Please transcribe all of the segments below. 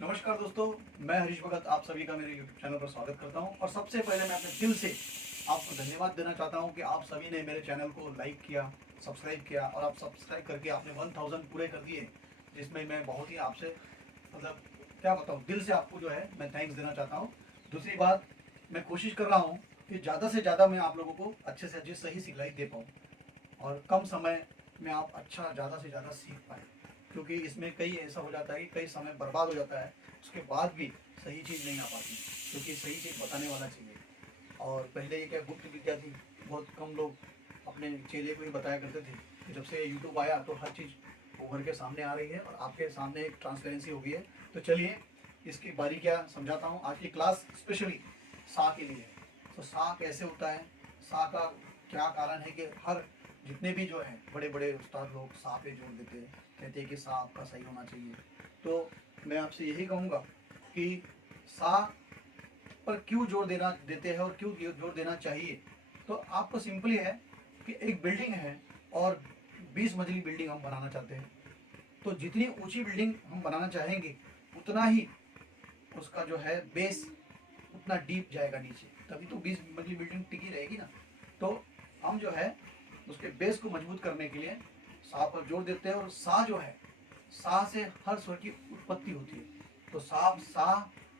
नमस्कार दोस्तों, मैं हरीश भगत आप सभी का मेरे YouTube चैनल पर स्वागत करता हूं। और सबसे पहले मैं अपने दिल से आपको धन्यवाद देना चाहता हूं कि आप सभी ने मेरे चैनल को लाइक किया, सब्सक्राइब किया और आप सब्सक्राइब करके आपने 1000 पूरे कर दिए, जिसमें मैं बहुत ही आपसे मतलब क्या बताऊं, दिल से आपको जो है मैं थैंक्स देना चाहता हूं। दूसरी बात, मैं कोशिश कर रहा हूं कि ज़्यादा से ज़्यादा मैं आप लोगों को अच्छे से अच्छी सही सिखलाई दे पाऊँ और कम समय में आप अच्छा ज़्यादा से ज़्यादा सीख पाएँ, क्योंकि इसमें कई ऐसा हो जाता है कि कई समय बर्बाद हो जाता है, उसके बाद भी सही चीज़ नहीं आ पाती, क्योंकि सही चीज़ बताने वाला चाहिए। और पहले ये क्या गुप्त विद्या थी, बहुत कम लोग अपने चेले को ही बताया करते थे। तो जब से यूट्यूब आया तो हर चीज़ उभर के सामने आ रही है और आपके सामने एक ट्रांसपेरेंसी हो गई है। तो चलिए इसकी बारीकियाँ समझाता हूँ। आज की क्लास स्पेशली सा के लिए है। तो सा कैसे होता है, सा का क्या कारण है कि हर जितने भी जो हैं बड़े बड़े उस्ताद लोग सा पे जोड़ देते हैं, कहते हैं कि सा आपका सही होना चाहिए। तो मैं आपसे यही कहूँगा कि सा पर क्यों जोर देना देते हैं और क्यों जोर देना चाहिए। तो आपको सिंपली है कि एक बिल्डिंग है और 20 मंजिली बिल्डिंग हम बनाना चाहते हैं। तो जितनी ऊंची बिल्डिंग हम बनाना चाहेंगे उतना ही उसका जो है बेस उतना डीप जाएगा नीचे, तभी तो 20 मंजिली बिल्डिंग टिकी रहेगी ना। तो हम जो है उसके बेस को मजबूत करने के लिए सा पर जोर देते हैं। और सा जो है, सा से हर स्वर की उत्पत्ति होती है। तो सा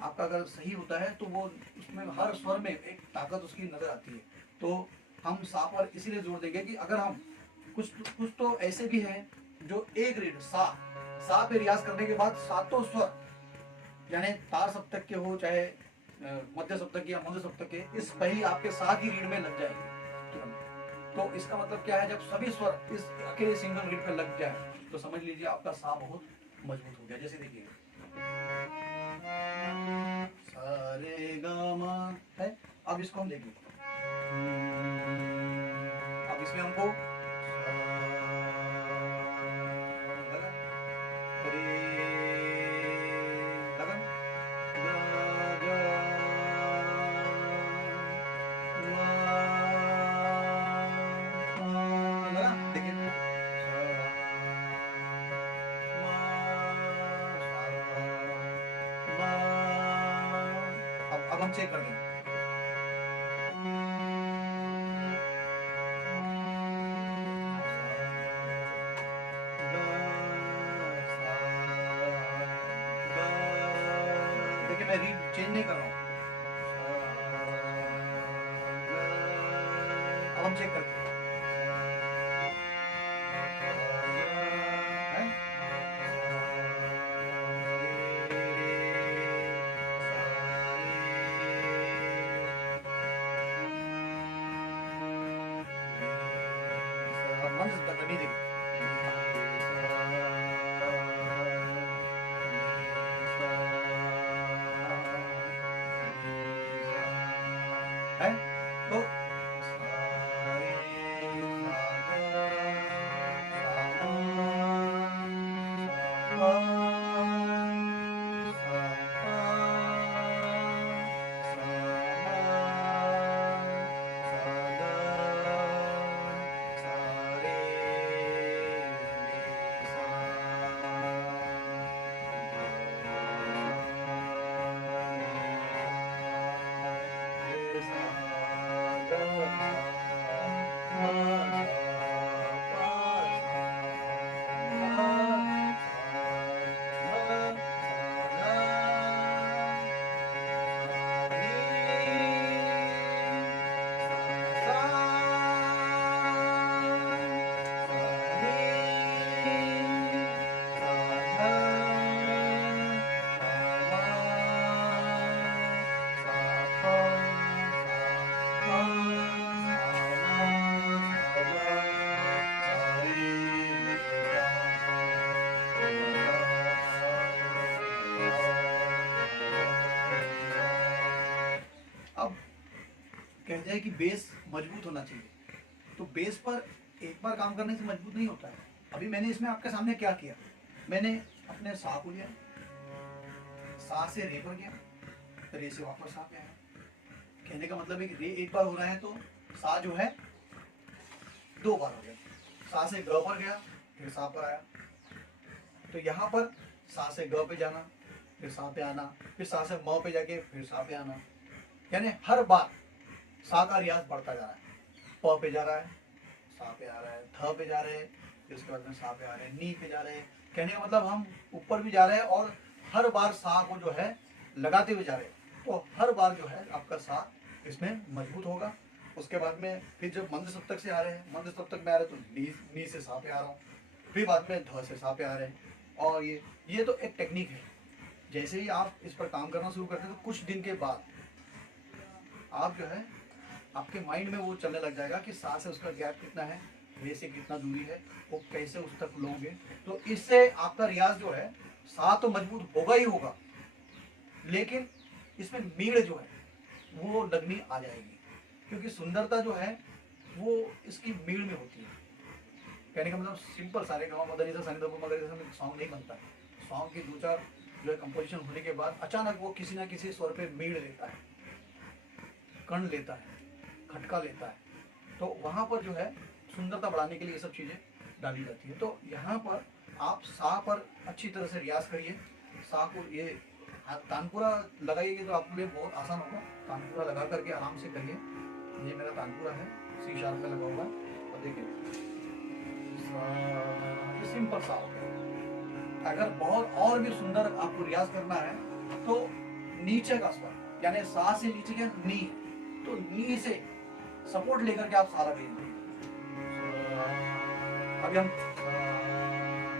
आपका अगर सही होता है तो वो उसमें हर स्वर में एक ताकत उसकी नजर आती है। तो हम सा पर इसीलिए जोर देंगे कि अगर हम कुछ कुछ तो ऐसे भी हैं जो एक रीड सा पे रियाज करने के बाद सातों स्वर, यानी तार सप्तक के हो चाहे मध्य सप्तक या मध्य सप्तक के, इस पहली आपके सा की रीड में लग जाएंगे तुरंत। तो इसका मतलब क्या है, जब सभी स्वर इस अकेले सिंगल रीड पे लग जाए तो समझ लीजिए आपका सा बहुत मजबूत हो गया। जैसे देखिए सारे गामा है। अब इसको हम देखिए, अब इसमें हमको लगा, रे लगा, गा गा लगा, देखिए अब हम चेक कर देंगे। देखिए मैं रीड चेंज नहीं कर रहा हूँ। अब हम चेक करते हैं। मन से नहीं देखिए, है तो अब कहते हैं कि बेस मजबूत होना चाहिए। तो बेस पर एक बार काम करने से मजबूत नहीं होता है। अभी मैंने इसमें आपके सामने क्या किया, मैंने अपने सा को लिया, सा से रे पर गया, रे से वापस सा पे आया। कहने का मतलब है कि रे एक बार हो रहा है तो सा जो है 2 बार हो गया। सा से ग पर गया, फिर सा पर आया। तो यहाँ पर सा से ग पे जाना, फिर सा पे आना, फिर सा से म पे जाके फिर सा पे आना, यानी हर बार सा का रियाज बढ़ता जा रहा है। प पे जा रहा है, सा पे आ रहा है, थ पे जा रहे हैं, फिर उसके बाद में सा पे आ रहे हैं, नी पे जा रहे हैं। कहने का मतलब हम ऊपर भी जा रहे हैं और हर बार सा को जो है लगाते हुए जा रहे हैं। तो हर बार जो है आपका सा इसमें मजबूत होगा। उसके बाद में फिर जब मंद सप्तक से आ रहे हैं, मंद सप्तक में आ रहे हैं तो नी से सा पे आ रहा हूँ, फिर बाद में ध से सा पे आ रहे हैं। और ये तो एक टेक्निक है। जैसे ही आप इस पर काम करना शुरू करते हैं तो कुछ दिन के बाद आप जो है आपके माइंड में वो चलने लग जाएगा कि सा से उसका गैप कितना है, रे से कितना दूरी है, वो कैसे उस तक लोगे। तो इससे आपका रियाज जो है सा तो मजबूत होगा ही होगा, लेकिन इसमें मीड़ जो है वो लगनी आ जाएगी, क्योंकि सुंदरता जो है वो इसकी मीड़ में होती है। कहने का मतलब सिंपल सारे गाँव मदनी सा सनी मगर सॉन्ग नहीं बनता है। सॉन्ग की दो चार जो है कंपोजिशन होने के बाद अचानक वो किसी ना किसी स्वर पे मीड़ लेता है, कण लेता है, खटका लेता है। तो वहाँ पर जो है सुंदरता बढ़ाने के लिए ये सब चीज़ें डाली जाती है। तो यहाँ पर आप सा पर अच्छी तरह से रियाज करिए। सा को ये तानपुरा लगाइएगा तो आपके लिए बहुत आसान होगा। तानपुरा लगा करके आराम से करिए। ये मेरा तानपुरा है, सी शार्प में लगा होगा। और देखिए ये सिंपल सा हो गया। अगर बहुत और भी सुंदर आपको रियाज करना है तो नीचे का स्वर, यानी सा से नीचे क्या नी, तो नी से सपोर्ट लेकर के आप सारा भेज देंगे। अभी हम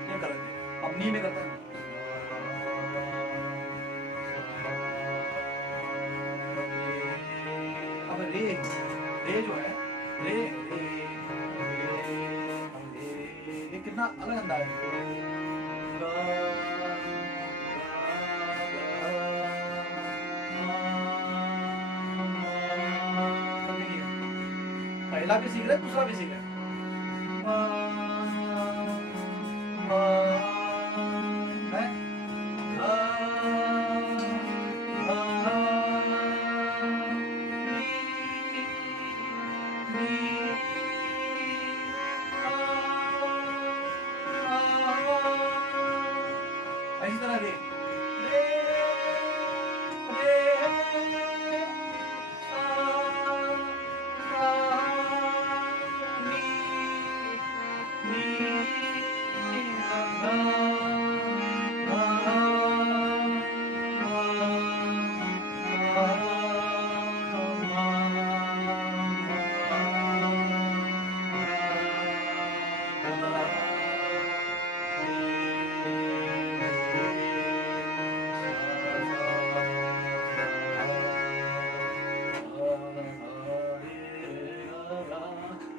ये करेंगे, अब नी में करते हैं। अब रे जो है रे रे ये कितना अलग अंदाज है। पहला भी सीख रहे, दूसरा भी सीख रहे। इसी तरह रे रे रे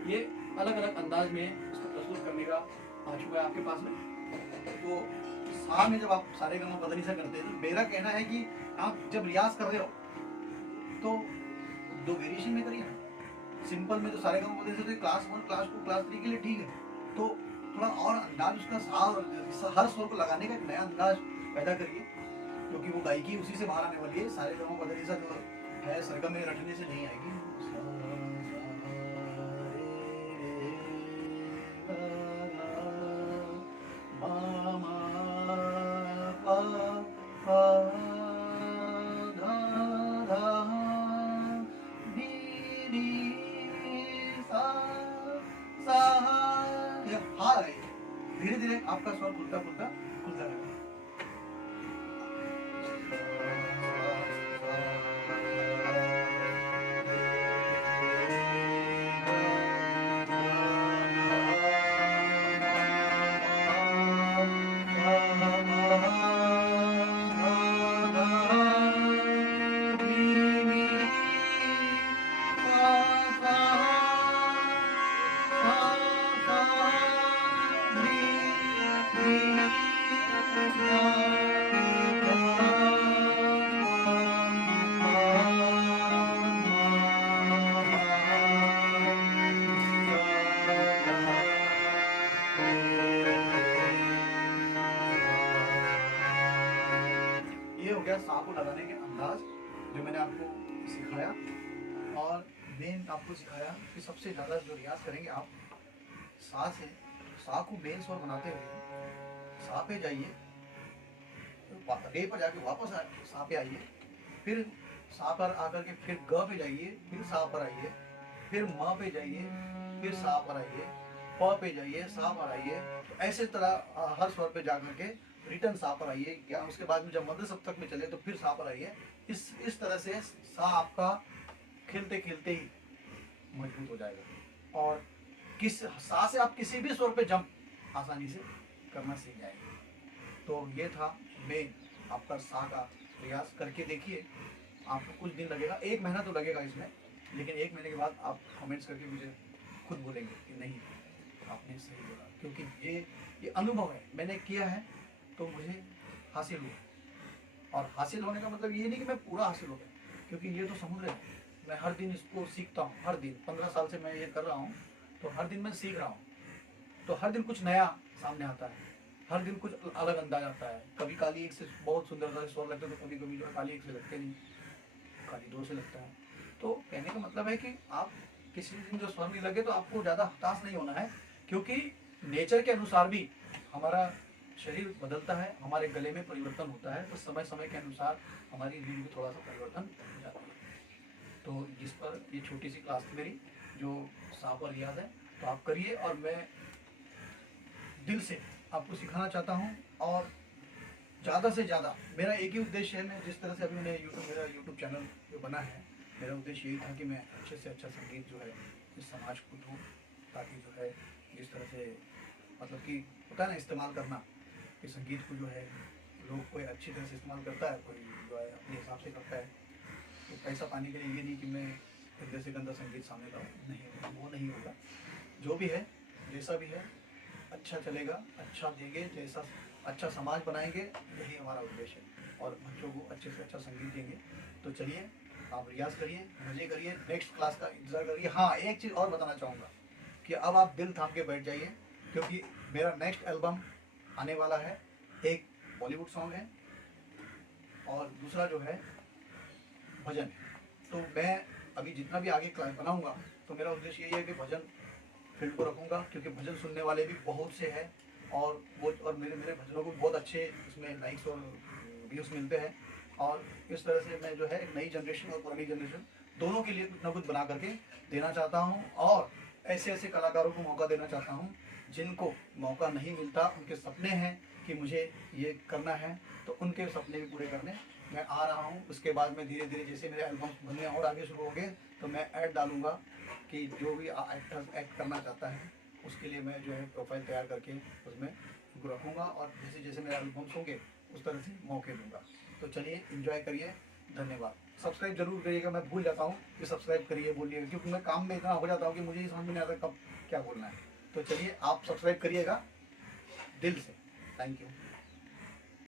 ये अलग अलग अंदाज में इसको प्रस्तुत करने का आ चुका है आपके पास में। तो सा में जब आप सारे गाँव बदली सा करते हैं तो मेरा कहना है कि आप जब रियाज कर रहे हो तो दो वेरिएशन में करिए ना। सिंपल में तो सारे गाँव बदली से तो क्लास 1 क्लास 2 क्लास 3 के लिए ठीक है। तो थोड़ा और अंदाज उसका सा और हर स्वर को लगाने का एक नया अंदाज पैदा करिए, क्योंकि वो गायकी उसी से बाहर आने वाली है। सारे गाँव बदली सा जो है सरगम में रटने से नहीं आएगी। धीरे धीरे आपका स्वर खुलता खुलता खुलता रहेगा। सा को लगाने के अंदाज जो मैंने आपको सिखाया। और मेन आपको सिखाया कि सबसे ज़्यादा जो रियाज करेंगे आप सा से, सा को मेन स्वर बनाते हुए सा पे जाइए, रे पर जाके वापस सा पे आइए, फिर सा पर आकर के फिर ग पे जाइए, फिर सा पर आइए, फिर म पे जाइए, फिर सा पर आइए, प पे जाइए, सा पर आइए। तो ऐसे तरह हर स्वर पे जाकर के रिटर्न सा पर आइए, या उसके बाद में जब मध्य सप्तक में चले तो फिर सा पर आइए। इस तरह से सा आपका खेलते खेलते ही मजबूत हो जाएगा, और किस सा से आप किसी भी स्वर पे जंप आसानी से करना सीख जाएंगे। तो ये था मेन आपका सा का प्रयास करके देखिए, आपको कुछ दिन लगेगा, 1 महीना तो लगेगा इसमें, लेकिन 1 महीने के बाद आप कमेंट्स करके मुझे खुद बोलेंगे कि नहीं आपने सही बोला, क्योंकि ये अनुभव है, मैंने किया है तो मुझे हासिल हुआ। और हासिल होने का मतलब ये नहीं कि मैं पूरा हासिल हो गया, क्योंकि ये तो समुद्र है, मैं हर दिन इसको सीखता हूँ, हर दिन 15 साल से मैं ये कर रहा हूँ, तो हर दिन मैं सीख रहा हूँ, तो हर दिन कुछ नया सामने आता है, हर दिन कुछ अलग अंदाज आता है। कभी काली एक से बहुत सुंदरता से स्वर लगता है, तो कभी कभी जो है काली एक से लगते नहीं, काली 2 से लगता है। तो कहने का मतलब है कि आप किसी दिन जो स्वर नहीं लगे तो आपको ज़्यादा हताश नहीं होना है, क्योंकि नेचर के अनुसार भी हमारा शरीर बदलता है, हमारे गले में परिवर्तन होता है, तो समय समय के अनुसार हमारी रीढ़ में थोड़ा सा परिवर्तन हो जाता है। तो जिस पर ये छोटी सी क्लास थी मेरी, जो सा पर याद है, तो आप करिए, और मैं दिल से आपको सिखाना चाहता हूँ। और ज़्यादा से ज़्यादा मेरा एक ही उद्देश्य है, मैं जिस तरह से अभी मैंने मेरा यूट्यूब चैनल जो बना है, मेरा उद्देश्य यही था कि मैं अच्छे से अच्छा संगीत जो है इस समाज को दूँ, ताकि जो है जिस तरह से मतलब कि होता है ना इस्तेमाल करना, कि संगीत को जो है लोग कोई अच्छी तरह से इस्तेमाल करता है, कोई जो है अपने हिसाब से करता है। तो पैसा पाने के लिए ये नहीं कि मैं गंदे से गंदा संगीत सामने लाऊँ, नहीं, वो नहीं होगा। जो भी है, जैसा भी है, अच्छा चलेगा, अच्छा देंगे, जैसा अच्छा समाज बनाएंगे, यही हमारा उद्देश्य है, और बच्चों को अच्छे से अच्छा संगीत देंगे। तो चलिए आप रियाज करिए, मज़े करिए, नेक्स्ट क्लास का इंतज़ार करिए। हाँ, एक चीज़ और बताना चाहूँगा कि अब आप दिल थाम के बैठ जाइए, क्योंकि मेरा नेक्स्ट एल्बम आने वाला है। एक बॉलीवुड सॉन्ग है और दूसरा जो है भजन है। तो मैं अभी जितना भी आगे क्लास बनाऊँगा, तो मेरा उद्देश्य यही है कि भजन फील्ड को रखूँगा, क्योंकि भजन सुनने वाले भी बहुत से हैं, और मेरे मेरे भजनों को बहुत अच्छे इसमें लाइक्स और व्यूज़ मिलते हैं। और इस तरह से मैं जो है एक नई जनरेशन और पुरानी जनरेशन दोनों के लिए कुछ ना कुछ बना करके देना चाहता हूँ, और ऐसे ऐसे कलाकारों को मौका देना चाहता हूँ जिनको मौका नहीं मिलता, उनके सपने हैं कि मुझे ये करना है, तो उनके सपने भी पूरे करने मैं आ रहा हूँ। उसके बाद में धीरे धीरे जैसे मेरे एल्बम बनने और आगे शुरू हो गए, तो मैं ऐड डालूँगा कि जो भी एक्टर एक्ट करना चाहता है उसके लिए मैं जो है प्रोफाइल तैयार करके उसमें उनको रखूँगा, और जैसे जैसे मेरे एल्बम्स होंगे उस तरह से मौके दूँगा। तो चलिए एंजॉय करिए, धन्यवाद। सब्सक्राइब जरूर करिएगा, मैं भूल जाता हूँ कि सब्सक्राइब करिए बोलिएगा, क्योंकि मैं काम में इतना हो जाता हूँ कि मुझे ही समझ में नहीं आता कब क्या बोलना है। तो चलिए आप सब्सक्राइब करिएगा दिल से। Thank you.